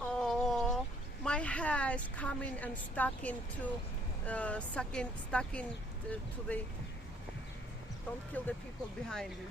Oh, my hair is coming and stuck into, to the. Don't kill the people behind you.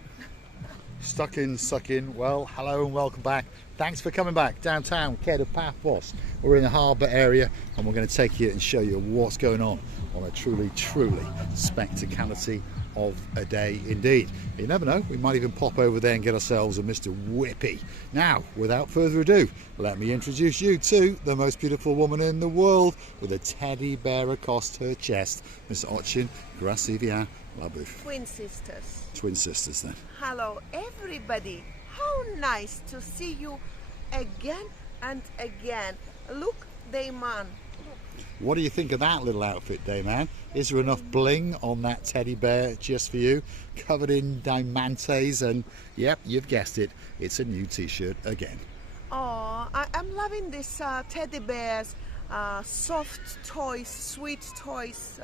Stuck in, suck in. Well, hello and welcome back. Thanks for coming back downtown, Paphos. We're in the harbour area and we're going to take you and show you what's going on a truly spectacality of a day indeed. You never know, we might even pop over there and get ourselves a Mr. Whippy. Now, without further ado, let me introduce you to the most beautiful woman in the world with a teddy bear across her chest, Miss Ochin Gracivia Labuf. Twin sisters. Twin sisters then. Hello everybody. How nice to see you again and again. Look, Dayman. What do you think of that little outfit, Dayman? Is there enough bling on that teddy bear just for you? Covered in diamantes and, yep, you've guessed it, it's a new t-shirt again. Oh, I'm loving this teddy bears, soft toys, sweet toys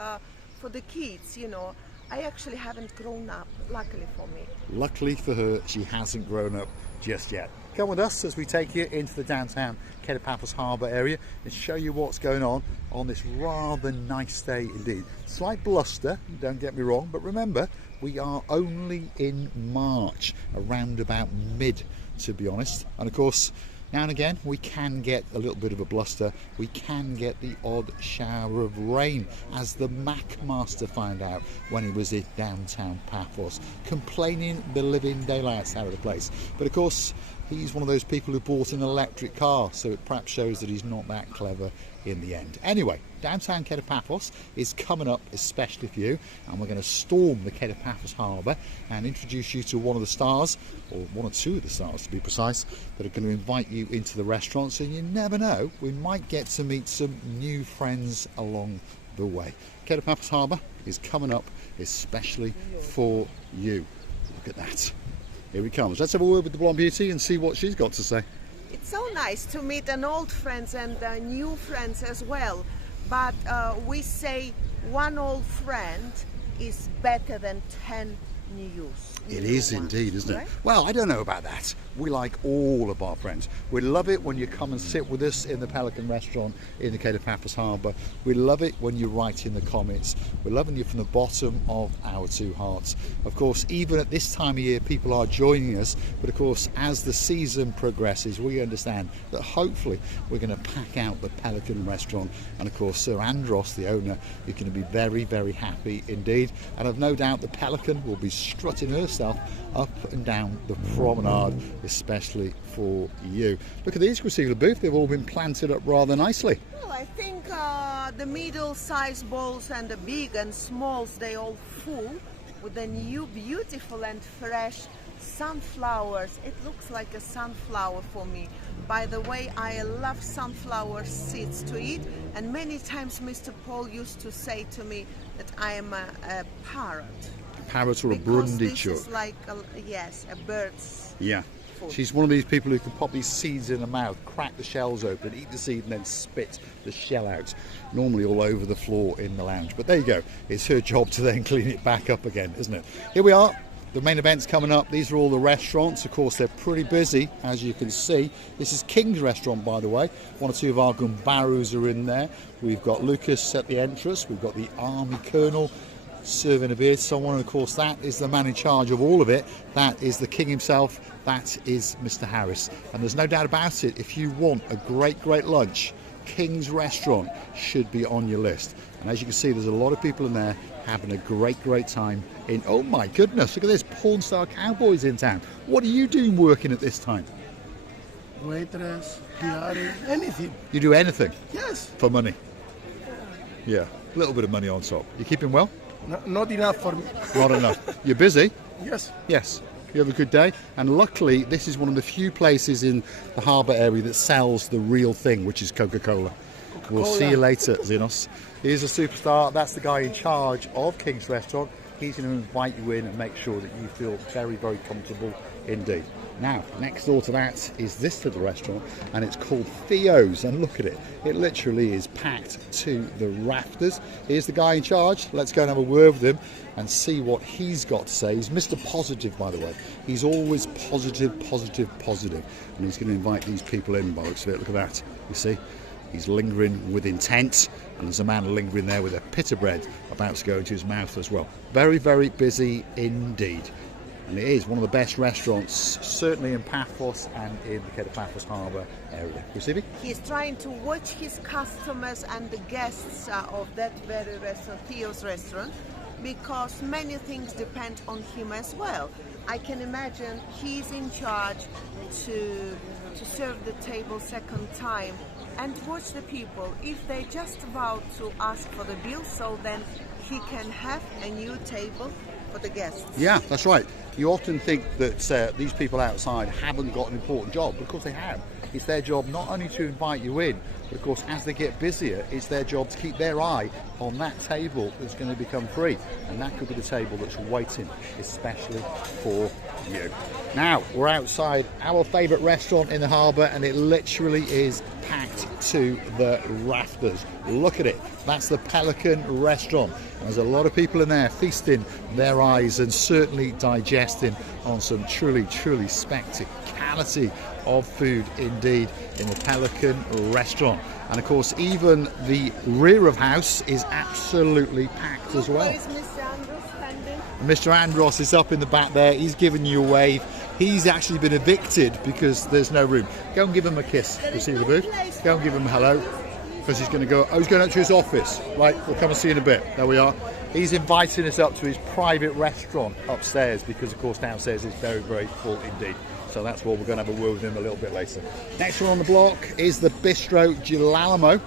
for the kids, you know. I actually haven't grown up, luckily for me. Luckily for her, she hasn't grown up just yet. Come with us as we take you into the downtown Paphos Harbour area and show you what's going on this rather nice day indeed. Slight bluster, don't get me wrong, but remember, we are only in March, around about mid, to be honest. And of course, now and again, we can get a little bit of a bluster. We can get the odd shower of rain, as the Mac Master found out when he was in downtown Paphos, complaining the living daylights out of the place. But of course, he's one of those people who bought an electric car, so it perhaps shows that he's not that clever in the end. Anyway, downtown Paphos is coming up especially for you, and we're going to storm the Paphos Harbour and introduce you to one of the stars, or one or two of the stars to be precise, that are going to invite you into the restaurants, and you never know, we might get to meet some new friends along the way. Paphos Harbour is coming up especially for you. Look at that. Here he comes. Let's have a word with the blonde beauty and see what she's got to say. It's so nice to meet an old friends and new friends as well. But we say one old friend is better than 10 news. It is indeed, isn't it? Right? Well, I don't know about that. We like all of our friends. We love it when you come and sit with us in the Pelican restaurant in the Paphos Harbour. We love it when you write in the comments. We're loving you from the bottom of our two hearts. Of course, even at this time of year, people are joining us. But of course, as the season progresses, we understand that hopefully we're going to pack out the Pelican restaurant. And of course, Sir Andros, the owner, is going to be very, very happy indeed. And I've no doubt the Pelican will be strutting herself up and down the promenade, especially for you. Look at these receiver booth, they've all been planted up rather nicely. Well, I think the middle-sized bowls and the big and smalls, they all full with the new beautiful and fresh sunflowers. It looks like a sunflower for me. By the way, I love sunflower seeds to eat, and many times Mr. Paul used to say to me that I am a parrot. Parrot or a because Burundi this chuck. is like a bird's Yeah. food. She's one of these people who can pop these seeds in her mouth, crack the shells open, eat the seed and then spit the shell out, normally all over the floor in the lounge. But there you go, it's her job to then clean it back up again, isn't it? Here we are, the main event's coming up. These are all the restaurants. Of course, they're pretty busy, as you can see. This is King's Restaurant, by the way. One or two of our gumbarus are in there. We've got Lucas at the entrance. We've got the Army Colonel serving a beer to someone, and of course that is the man in charge of all of it. That is the king himself. That is Mr. Harris, and there's no doubt about it, if you want a great lunch, King's Restaurant should be on your list. And as you can see, there's a lot of people in there having a great time in, oh my goodness, look at this, porn star cowboys in town. What are you doing working at this time? Waitress, PR, anything. You do anything Yes, for money? Yeah, a little bit of money on top. You keeping well? not enough for me. Not enough. You're busy? Yes, Yes. You have a good day, and luckily this is one of the few places in the harbour area that sells the real thing, which is Coca-Cola. We'll see you later, Xenos. Here's a superstar. That's the guy in charge of King's Restaurant. He's going to invite you in and make sure that you feel very, very comfortable indeed. Now, next door to that is this little restaurant, and it's called Theo's, and look at it. It literally is packed to the rafters. Here's the guy in charge. Let's go and have a word with him and see what he's got to say. He's Mr. Positive, by the way. He's always positive, positive, positive. And he's going to invite these people in by the looks of it. Look at that. You see? He's lingering with intent, and there's a man lingering there with a pita bread about to go into his mouth as well. Very, very busy indeed. And it is one of the best restaurants, certainly in Paphos and in the Paphos Harbour area. Receiving? He's trying to watch his customers and the guests of that very restaurant, Theo's restaurant, because many things depend on him as well. I can imagine he's in charge to serve the table second time and watch the people. If they just about to ask for the bill, so then he can have a new table for the guests. Yeah, that's right. You often think that these people outside haven't got an important job, but of course they have. It's their job not only to invite you in, but of course as they get busier, it's their job to keep their eye on that table that's going to become free. And that could be the table that's waiting especially for you. Now, we're outside our favourite restaurant in the harbour, and it literally is packed to the rafters. Look at it. That's the Pelican restaurant. There's a lot of people in there feasting their eyes and certainly digesting on some truly, truly spectacality of food indeed in the Pelican restaurant. And of course, even the rear of house is absolutely packed as well. Where is Mr. Andros standing? Mr. Andros is up in the back there. He's giving you a wave. He's actually been evicted because there's no room. Go and give him a kiss. You see the booth? Go and give him a hello, because he's going to go. Oh, he's going up to his office. Right, we'll come and see you in a bit. There we are. He's inviting us up to his private restaurant upstairs because, of course, downstairs is very, very full indeed. So that's what we're going to have a word with him a little bit later. Next one on the block is the Bistro Girolamo,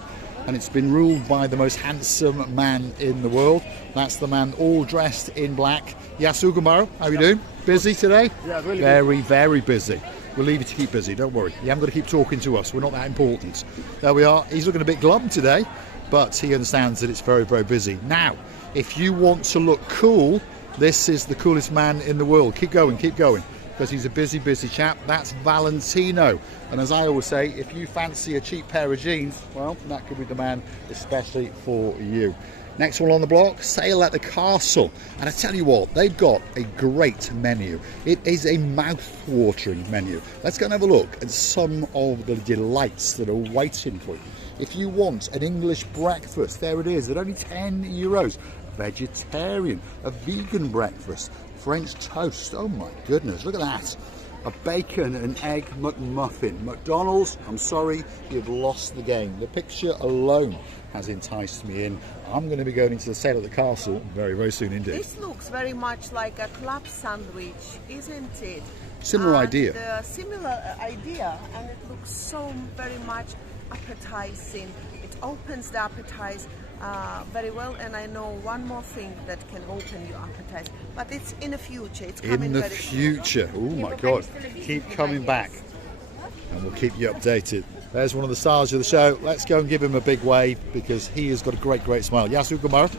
and it's been ruled by the most handsome man in the world. That's the man all dressed in black. Yasu Gumaro, how are you doing? Busy today? Yeah, really very, very busy. We'll leave you to keep busy, don't worry. You haven't got to keep talking to us. We're not that important. There we are. He's looking a bit glum today, but he understands that it's very, very busy. Now, if you want to look cool, this is the coolest man in the world. Keep going, because he's a busy, busy chap. That's Valentino. And as I always say, if you fancy a cheap pair of jeans, well, that could be the man especially for you. Next one on the block, Sail at the Castle. And I tell you what, they've got a great menu. It is a mouth-watering menu. Let's go and have a look at some of the delights that are waiting for you. If you want an English breakfast, there it is at only €10. Vegetarian, a vegan breakfast, French toast. Oh my goodness, look at that. A bacon and egg McMuffin. McDonald's, I'm sorry, you've lost the game. The picture alone has enticed me in. I'm going to be going into the Sail at the Castle very, very soon indeed. This looks very much like a club sandwich, isn't it? Similar idea. Similar idea, and it looks so very much appetizing. It opens the appetite very well, and I know one more thing that can open your appetite, but it's in the future. It's coming in the very future. Oh my God! Keep coming back, and we'll keep you updated. There's one of the stars of the show. Let's go and give him a big wave because he has got a great, great smile. Yasu Kumar,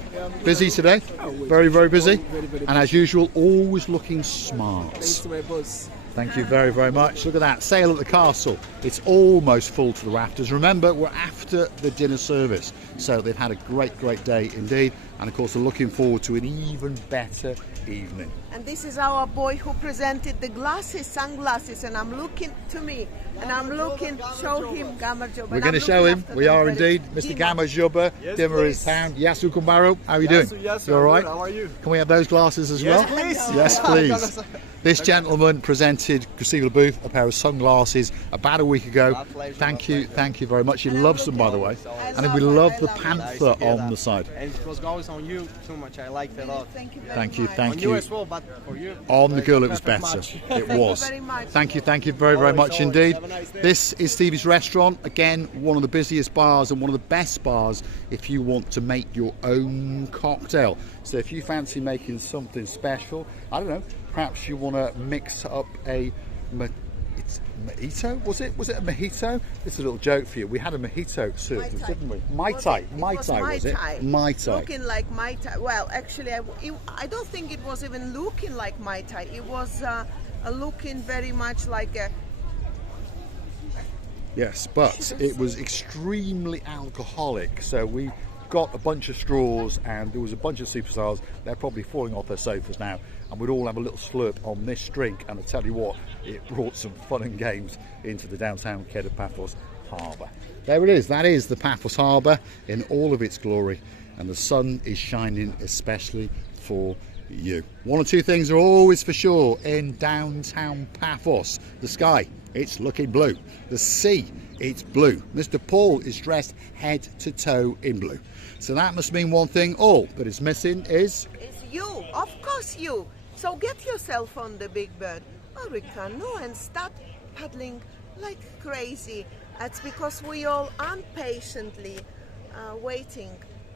busy today? Very, very busy. And as usual, always looking smart. Thanks to my boss. Thank you very, very much. Look at that, Sail at the Castle. It's almost full to the rafters. Remember, we're after the dinner service. So they've had a great, great day indeed. And of course, they're looking forward to an even better evening. And this is our boy who presented the glasses, sunglasses, and I'm looking to me, and I'm looking, show him Gamarjoba. We're going to show him. We are indeed. Mr. Gamarjoba, Yes, Dimmer is please. town. Yasu Kumbaro, how are you doing? Yes, You all right? How are you? Can we have those glasses as Yes, well? please. Yes, please. This gentleman presented Crucible Booth a pair of sunglasses about a week ago. My pleasure, Thank my you, pleasure. thank you very much. He loves them, by the way. And we love the panther on the side. And it was always on you too much. I liked it a lot. Thank you very Thank you, much. thank On you you. as well, but for you. On the girl, it was perfect better. match. It was. very much. Thank you very, very Always, much always. indeed. Have a nice day. This is Stevie's Restaurant. Again, one of the busiest bars and one of the best bars if you want to make your own cocktail. So if you fancy making something special, I don't know, perhaps you want to mix up a It's mojito, was it? Was it a mojito? It's a little joke for you. We had a mojito served, didn't we? Mai Tai, Mai Tai was it? Mai Tai. Looking like Mai Tai. Well, actually, I don't think it was even looking like Mai Tai. It was looking very much like a... Yes, but it was extremely alcoholic. So we got a bunch of straws and there was a bunch of superstars. They're probably falling off their sofas now. And we'd all have a little slurp on this drink. And I tell you what, it brought some fun and games into the downtown Paphos Harbour. There it is. That is the Paphos Harbour in all of its glory. And the sun is shining especially for you. One or two things are always for sure in downtown Paphos. The sky, it's looking blue. The sea, it's blue. Mr. Paul is dressed head to toe in blue. So that must mean one thing. All that is missing is... It's you, of course you. So get yourself on the big bird, Marika, no, and start paddling like crazy. That's because we all impatiently waiting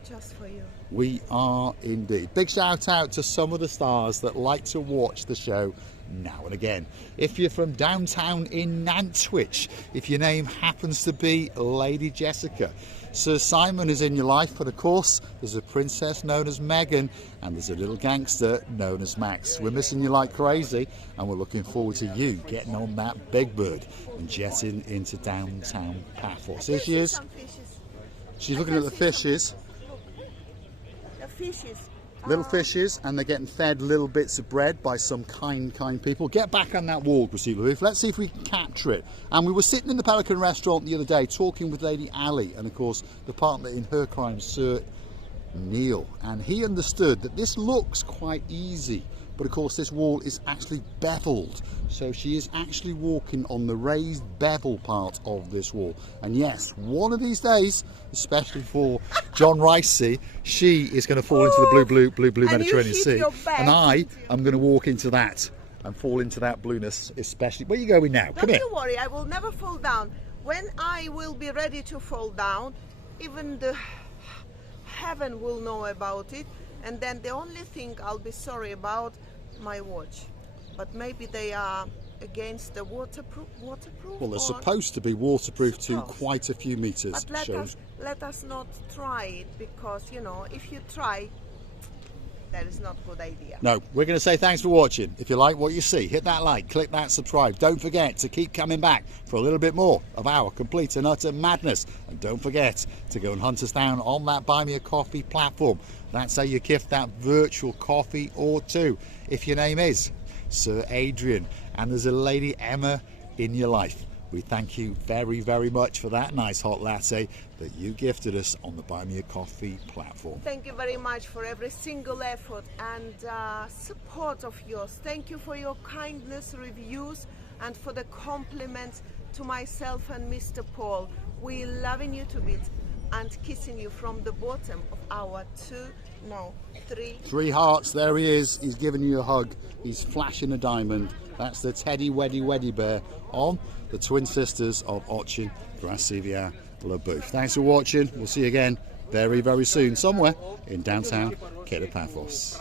just for you. We are indeed. Big shout out to some of the stars that like to watch the show now and again. If you're from downtown in Nantwich, if your name happens to be Lady Jessica, Sir Simon is in your life, but of course there's a princess known as Meghan and there's a little gangster known as Max. We're missing you like crazy and we're looking forward to you getting on that big bird and jetting into downtown Paphos. Here she is. She's looking at the fishes. The fishes. Little fishes, and they're getting fed little bits of bread by some kind people. Get back on that wall, Priscilla Roof. Let's see if we can capture it. And we were sitting in the Pelican restaurant the other day talking with Lady Ali and, of course, the partner in her crime, Sir Neil. And he understood that this looks quite easy, but, of course, this wall is actually beveled. So she is actually walking on the raised bevel part of this wall. And, yes, one of these days, especially for John Ricey, she is going to fall into the blue Mediterranean Sea. And I am going to walk into that and fall into that blueness, especially. Where are you going now? Come here. Don't you worry, I will never fall down. When I will be ready to fall down, even the heaven will know about it. And then the only thing I'll be sorry about, my watch. But maybe they are against the waterproof? Well, they're supposed to be waterproof to quite a few meters. But let us not try it, because, you know, if you try, that is not a good idea. No, we're going to say thanks for watching. If you like what you see, hit that like, click that subscribe. Don't forget to keep coming back for a little bit more of our complete and utter madness. And don't forget to go and hunt us down on that Buy Me a Coffee platform. That's how you gift that virtual coffee or two. If your name is Sir Adrian and there's a Lady Emma in your life, we thank you very, very much for that nice hot latte that you gifted us on the Buy Me a Coffee platform. Thank you very much for every single effort and support of yours. Thank you for your kindness, reviews, and for the compliments to myself and Mr. Paul. We're loving you to bits and kissing you from the bottom of our three hearts. There he is. He's giving you a hug. He's flashing a diamond. That's the Teddy Weddy Bear on the twin sisters of Ochin Gracivia LaBouffe. Thanks for watching. We'll see you again very, very soon somewhere in downtown Paphos.